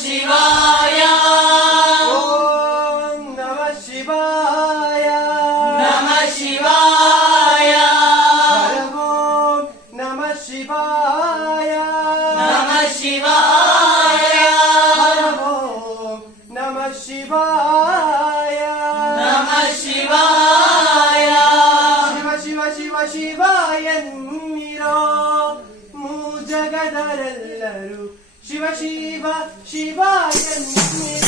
ಶಿವಾಯ ಓಂ ನಮಃ ಶಿವಾಯ ನಮಃ ಶಿವಾಯ ಹರ ಓಂ ನಮಃ ಶಿವಾಯ ನಮಃ ಶಿವಾಯ ಹರ ಓಂ ನಮಃ ಶಿವಾಯ ನಮಃ ಶಿವಾಯ ಶಿವ ಶಿವ ಶಿವ ಶಿವ ಎನ್ನಿರೋ ಜಗದರೆಲ್ಲರೂ ಶಿವ ಶಿವ ಶಿವ ಎನ್ನಿರೋ